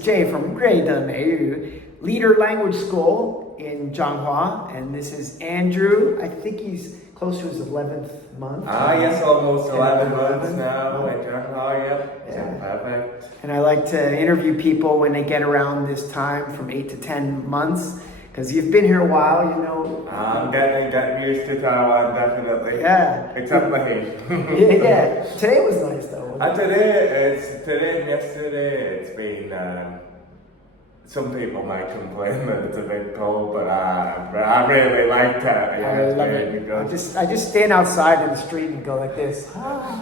Jay from 瑞的美语 Leader Language School in Zhanghua, and this is Andrew. I think he's close to his 11th month. Yes, almost 11 months now in Zhanghua, yep. Yeah. Perfect. And I like to interview people when they get around this time from 8 to 10 months, because you've been here a while, you know. I'm getting used to Taiwan, definitely. Yeah. Except the heat. Yeah. Today was nice though. Today and yesterday, it's been, some people might complain that it's a bit cold, but I really like that. Yeah, I love it. I just stand outside in the street and go like this.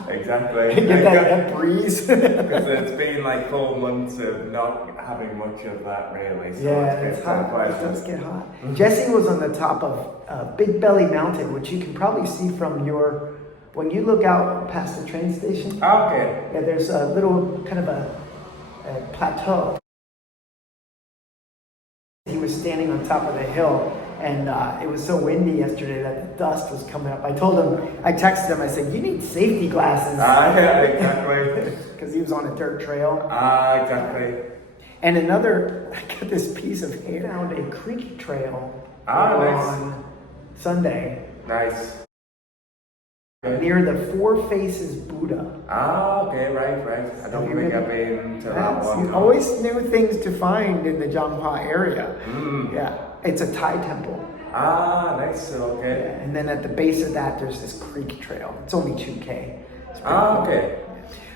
Exactly. Get that breeze. Because it's been like 4 months of not having much of that really. So yeah, it's hot. It does get hot. Jesse was on the top of Big Belly Mountain, which you can probably see from when you look out past the train station. Okay. Yeah, there's a little kind of a plateau. He was standing on top of the hill, and it was so windy yesterday that the dust was coming up. I texted him, I said, you need safety glasses. Yeah, exactly. Because he was on a dirt trail. Exactly. And I got this piece of hair down a creek trail on Sunday. Nice. Near the Four Faces Buddha. Okay, right. I don't think I've been to that one. You always new things to find in the Zhanghua area. Yeah, it's a Thai temple. Nice, okay. Yeah, and then at the base of that, there's this creek trail. It's only 2K. Okay.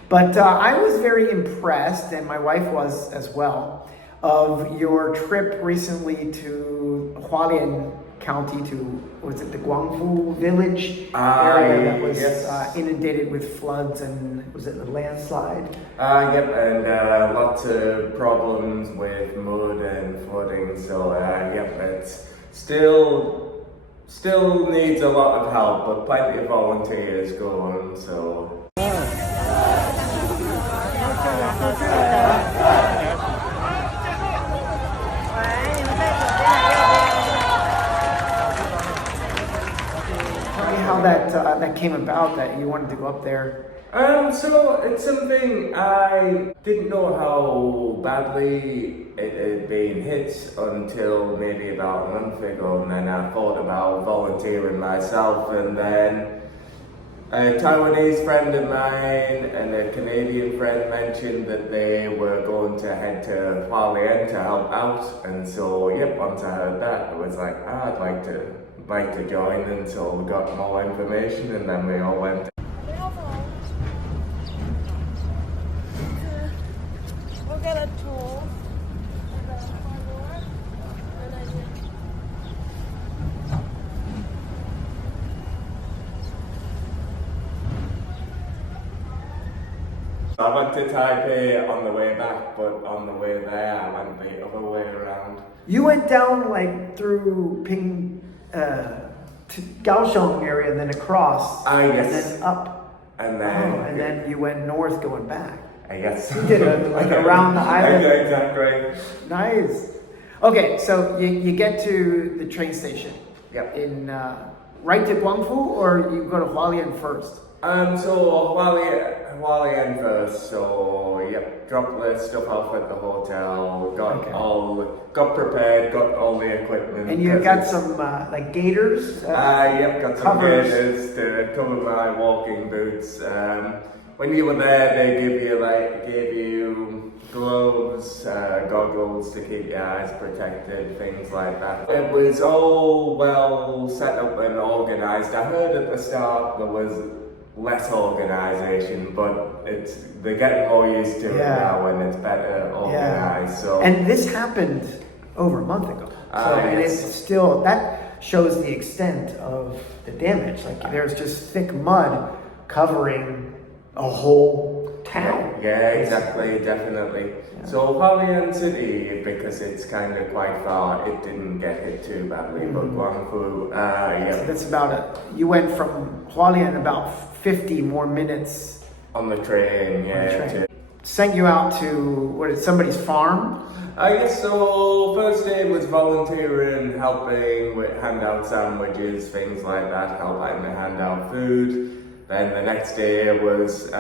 But I was very impressed, and my wife was as well, of your trip recently to Hualien County was it the Guangfu village area that was inundated with floods, and was it a landslide? Yep, and lots of problems with mud and flooding, so yep, it's still needs a lot of help, but plenty of volunteers going, so. How that came about that you wanted to go up there? So it's something I didn't know how badly it had been hit until maybe about a month ago, and then I thought about volunteering myself, and then a Taiwanese friend of mine and a Canadian friend mentioned that they were going to head to Hualien to help out, and so once I heard that, I was like, I'd like to join, and so we got more information, and then we all went. We'll get a tour. I went to Taipei on the way back, but on the way there, I went the other way around. You went down like through to Kaohsiung area, and then across, yes. and then up, and then you went north going back. I guess You did around the island. Exactly. Nice. Okay, so you get to the train station. Yep. In right to Guangfu, or you go to Hualien first? So Hualien first. So dropped the stuff off at the hotel. Got prepared. Got all the equipment. And you got some like gaiters. Got some gaiters to cover my walking boots. When you were there, they gave you gloves, goggles to keep your eyes protected, things like that. It was all well set up and organized. I heard at the start there was less organization, but they're getting more used to it now, and it's better organized. Yeah. So. And this happened over a month ago. And it's still, that shows the extent of the damage. Like there's just thick mud covering a whole town. Yeah, exactly, definitely. Yeah. So Hualien City, because it's kind of quite far, it didn't get hit too badly, but Guangfu, So that's about it. You went from Hualien about 50 more minutes. On the train, Sent you out to, somebody's farm? So first day was volunteering, helping with hand out sandwiches, things like that, helping to hand out food. Then the next day was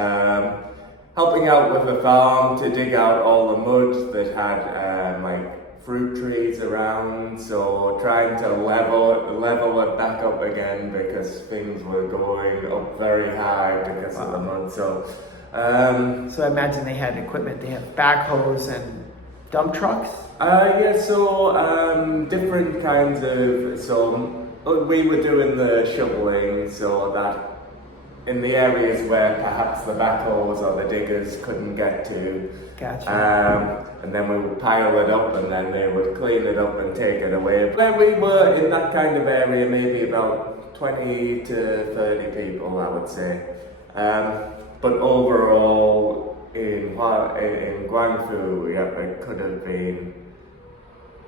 helping out with the farm to dig out all the mud that had like fruit trees around. So trying to level it back up again because things were going up very high because of the mud. So I imagine they had equipment. They have backhoes and dump trucks. Different kinds of. So we were doing the shoveling, so that in the areas where perhaps the backhoes or the diggers couldn't get to. Gotcha. And then we would pile it up and then they would clean it up and take it away. Where we were in that kind of area, maybe about 20 to 30 people, I would say. But overall, in Guangfu, it could have been,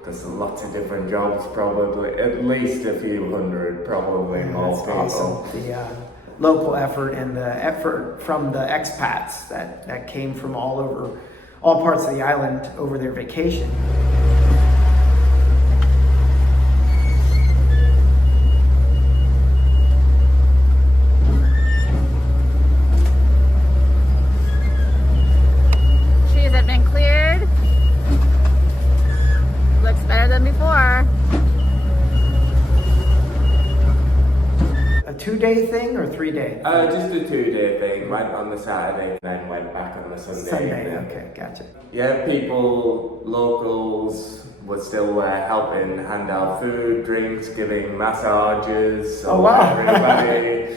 there's lots of different jobs, probably, at least a few hundred, probably more people. Awesome. The local effort and the effort from the expats that came from all parts of the island over their vacation. Trees have been cleared. Looks better than before. A 2-day thing or 3-day? Just a 2-day thing. Went on the Saturday and then went back on the Sunday. Okay, gotcha. Yeah, people, locals were still helping hand out food, drinks, giving massages. So Oh, wow. Everybody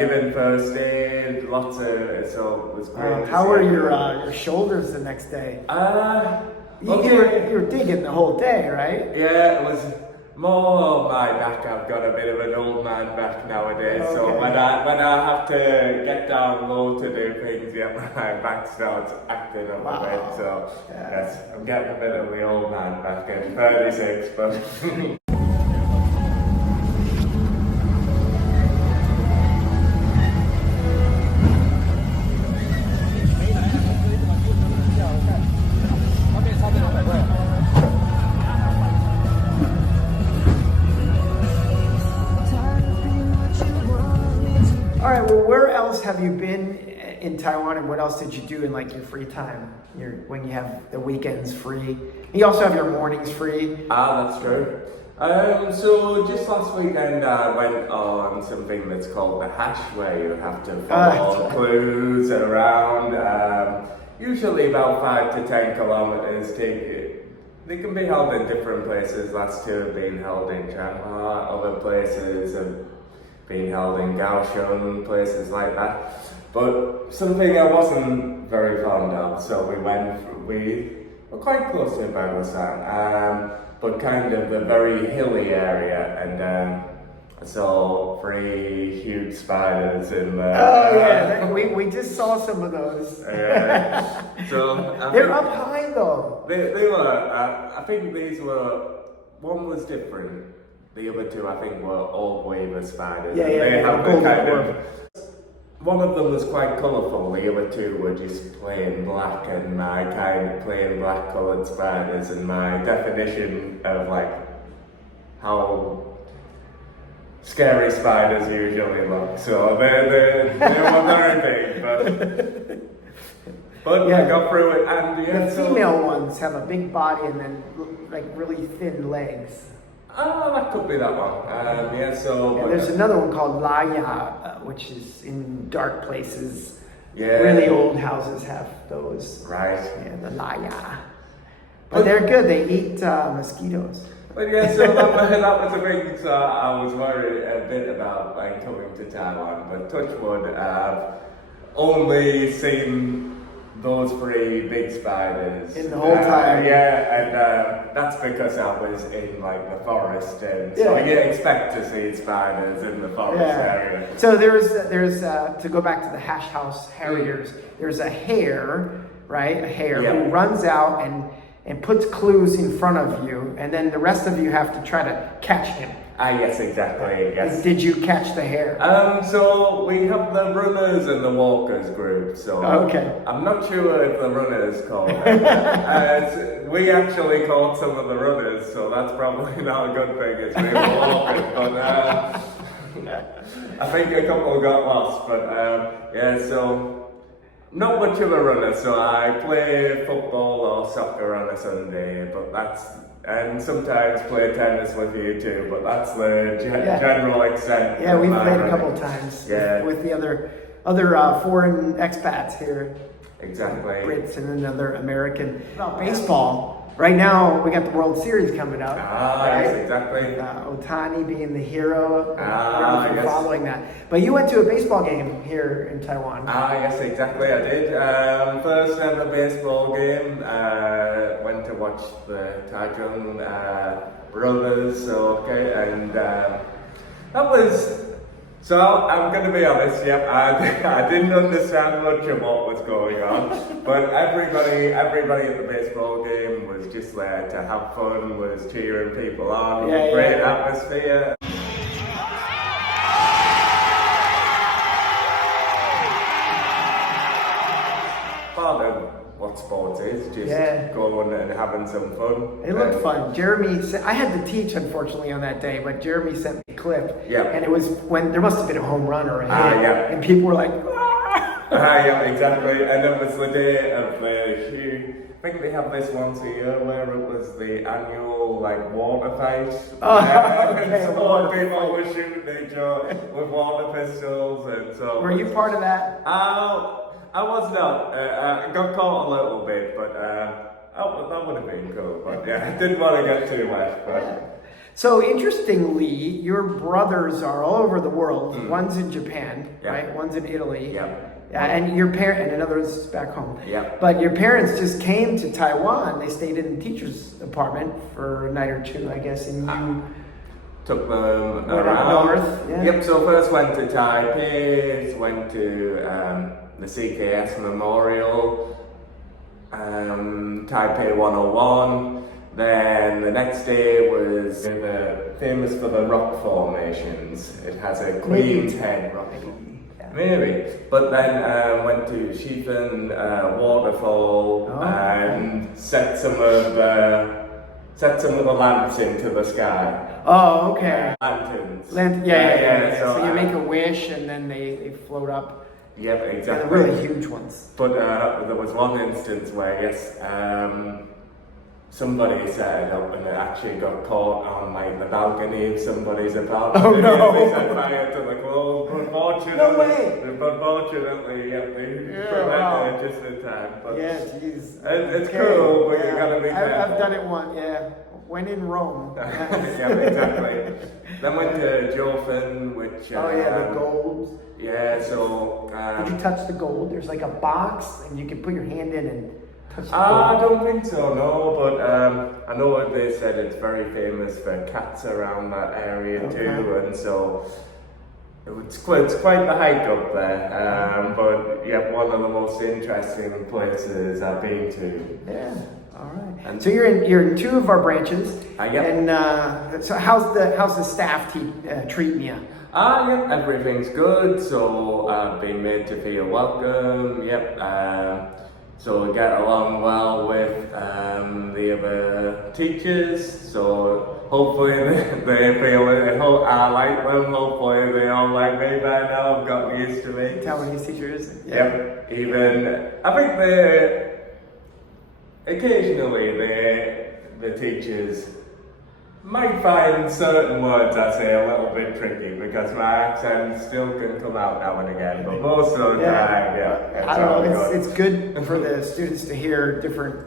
giving first aid, lots of, so it was great. How were your shoulders the next day? You were digging the whole day, right? Yeah, it was more my back. I've got a bit of an old man back nowadays, so Okay. when I have to get down low to do things, yeah, my back starts acting up a bit. So Yeah. yes, I'm getting a bit of the old man back at 36, but. All right, well, where else have you been in Taiwan, and what else did you do in like your free time, when you have the weekends free? You also have your mornings free. That's true. So just last weekend I went on something that's called the hash, where you have to follow clues around, usually about 5 to 10 kilometers. They can be held in different places. Last two have been held in Shanghai, other places have been held in Kaohsiung, places like that. But something I wasn't very fond of, so we were quite close to Bangladesh, but kind of the very hilly area, and I saw 3 huge spiders in there. Oh yeah, we just saw some of those. Yeah. So They're up high though. They were. I think these were. One was different. The other two, I think, were all weaver spiders. Yeah, They have the golden kind orb. of. One of them was quite colourful. The other two were just plain black, and my kind of plain black coloured spiders. And my definition of like how scary spiders usually look. So they were very big, but Yeah. I got through it. And yeah, The so, female ones have a big body and then like really thin legs. that could be that one. Yeah, so. Yeah, there's another one called Laya, which is in dark places. Yeah. Really old houses have those. Right. Yeah, the Laya. But they're good. They eat mosquitoes. But yeah, so that was a big. So I was worried a bit about coming to Taiwan, but touch wood, I've only seen those 3 big spiders In the whole time. Yeah, and that's because I was in like the forest, and so Yeah. you expect to see spiders in the forest area. So there's to go back to the hash house harriers. There's a hare, right? A hare Yeah. who runs out and puts clues in front of you, and then the rest of you have to try to catch him. Yes, exactly. Yes. Did you catch the hare? So we have the runners and the walkers group. So Okay. I'm not sure if the runners caught we actually caught some of the runners, so that's probably not a good thing as we were walking. But I think a couple got lost. But yeah, so not much of a runner, so I play football or soccer on a Sunday, and sometimes play tennis with you too, but that's the general extent. Yeah, we've played a running. couple of times Yeah. with the other foreign expats here, Exactly. Brits and another American. About baseball, right now we got the World Series coming up. Yes, exactly. Otani being the hero. I don't know if you're yes. following that. But you went to a baseball game here in Taiwan. Yes, exactly, I did. First ever baseball game, went to watch the Typhoon brothers, and that was, so I'm going to be honest, I didn't understand much of what was going on, but everybody at the baseball game was just there to have fun, was cheering people on, great atmosphere. Part of what sports is, just going and having some fun. It looked fun. Jeremy, I had to teach unfortunately on that day, but Jeremy sent me a clip. Yeah. And it was when there must have been a home run or a hit. Yeah. And people were like, Yeah, exactly. And it was the day of the I think they have this once a year where it was the annual water fight. okay, and so people were shooting each other with water pistols, and so. were you part of that? I was not. I got caught a little bit, but that would have been cool. But I didn't want to get too wet. But. So interestingly, your brothers are all over the world. One's in Japan, right? One's in Italy. Yeah. And your parent, and another is back home. Yeah. But your parents just came to Taiwan. They stayed in the teacher's apartment for a night or two, I guess, and you took them went around. up north. Yeah. Yep. So first went to Taipei, went to the CKS Memorial, Taipei 101. Then the next day was famous for the rock formations. It has a Queen's Head rock. Maybe. But then went to Shifen Waterfall and set some of the lamps into the sky. Oh, okay. Lanterns. Yeah. So you make a wish and then they float up. Yep, exactly. And the really huge ones. But there was one instance where, somebody set it up and it actually got caught on the balcony of somebody's apartment. Oh no! They set fire to the clothes. Unfortunately, no way! Unfortunately, they prevented it just in time. But jeez. It's cool, but you gotta be careful. I've done it once, When in Rome. Yeah, exactly. Then went to Jofen, which... the gold. Yeah, so... Did you touch the gold? There's a box and you can put your hand in and touch the gold. I don't think so, no, but I know they said it's very famous for cats around that area too, and so it's quite the hike up there, but one of the most interesting places I've been to. Yeah. All right. And so you're in two of our branches. Yep. And so how's the staff treating you? Everything's good. So I've been made to feel welcome. Yep. So I get along well with the other teachers. So hopefully they feel I like them. Hopefully they all like me by now. I've gotten used to me. Taiwanese teachers. Yep. Even I think occasionally the teachers might find certain words I say a little bit tricky because my accent still can come out now and again, but most of the time, I don't know, it's good for the students to hear different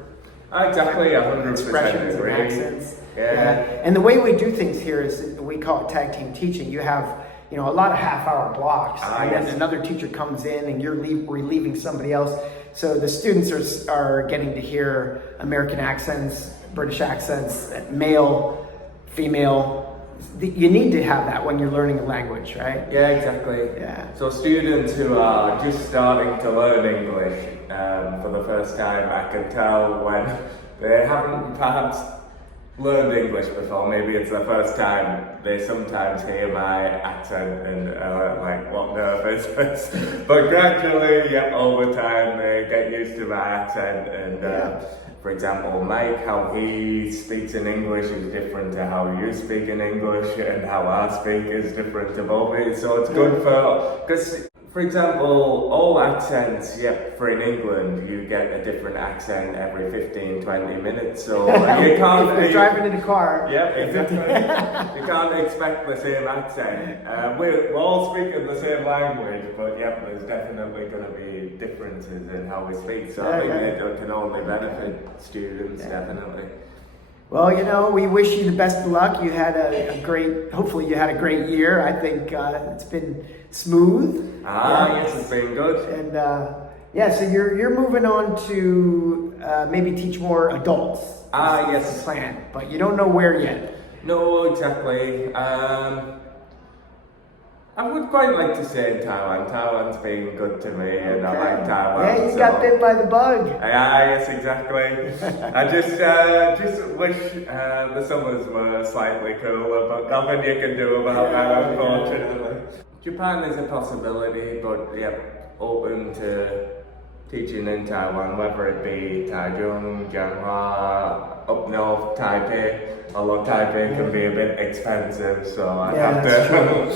exactly 100% expressions agree. and accents. Yeah. And the way we do things here is we call it tag team teaching. You have a lot of half-hour blocks, and then another teacher comes in and you're relieving somebody else. So the students are getting to hear American accents, British accents, male, female. You need to have that when you're learning a language, right? Yeah, exactly. Yeah. So students who are just starting to learn English for the first time, I can tell when they haven't perhaps learned English before, maybe it's the first time, they sometimes hear my accent and what nerve is this? But gradually, over time, they get used to my accent and for example, Mike, how he speaks in English is different to how you speak in English, and how I speak is different to both of you. So it's good for example, all accents, yep, for in England, you get a different accent every 15, 20 minutes, so you can't... If you're driving in a car. Yep, exactly. You can't expect the same accent. We're all speaking the same language, but yep, there's definitely going to be differences in how we speak, so I think it can only benefit students, definitely. Well, you know, we wish you the best of luck. You had a great, hopefully you had a great year. I think it's been smooth. Yes, it's been good. And so you're moving on to maybe teach more adults. Yes. That's the plan, but you don't know where yet. No, exactly. I would quite like to stay in Taiwan. Taiwan's been good to me, and I like Taiwan. Yeah, you got bit by the bug. Yes, exactly. I just wish the summers were slightly cooler, but nothing you can do about that, unfortunately. Japan is a possibility, but open to teaching in Taiwan, whether it be Taichung, Jianghua, up north, Taipei. Although Taipei can be a bit expensive, so I have to.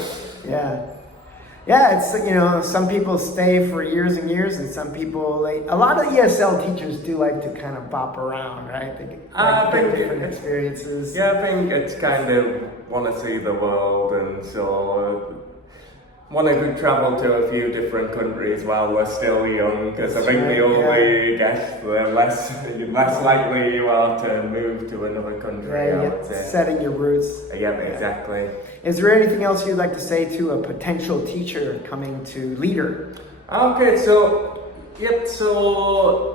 Yeah, it's, you know, some people stay for years and years, and some people, a lot of ESL teachers do like to kind of bop around, right? They get different experiences. Yeah, I think it's kind of want to see the world, and so want to travel to a few different countries while we're still young, because I think the older you get, the less likely you are to move to another country. Setting your roots. Yeah, exactly. Is there anything else you'd like to say to a potential teacher coming to Leader? Okay, so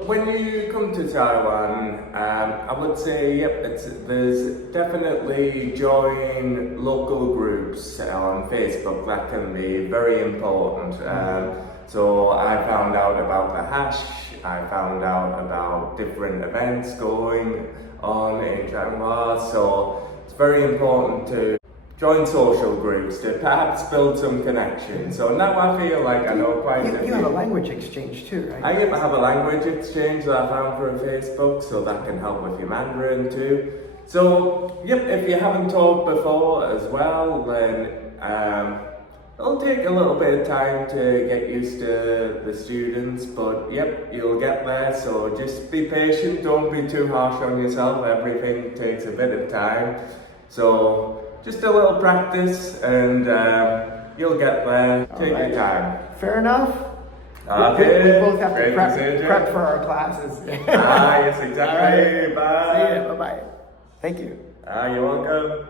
when you come to Taiwan, I would say, there's definitely join local groups on Facebook. That can be very important. So I found out about the hash, I found out about different events going on in Chiang so it's very important to join social groups to perhaps build some connections. So now I feel like I know quite a few. You have a language exchange too, right? I have a language exchange that I found through Facebook, so that can help with your Mandarin too. So, if you haven't taught before as well, then it'll take a little bit of time to get used to the students, but you'll get there, so just be patient, don't be too harsh on yourself, everything takes a bit of time. So, just a little practice and you'll get there. Take your time. Fair enough. Okay. We both have to prep for our classes. Yes, exactly. Right. Bye. See you. Bye-bye. Thank you. You're welcome.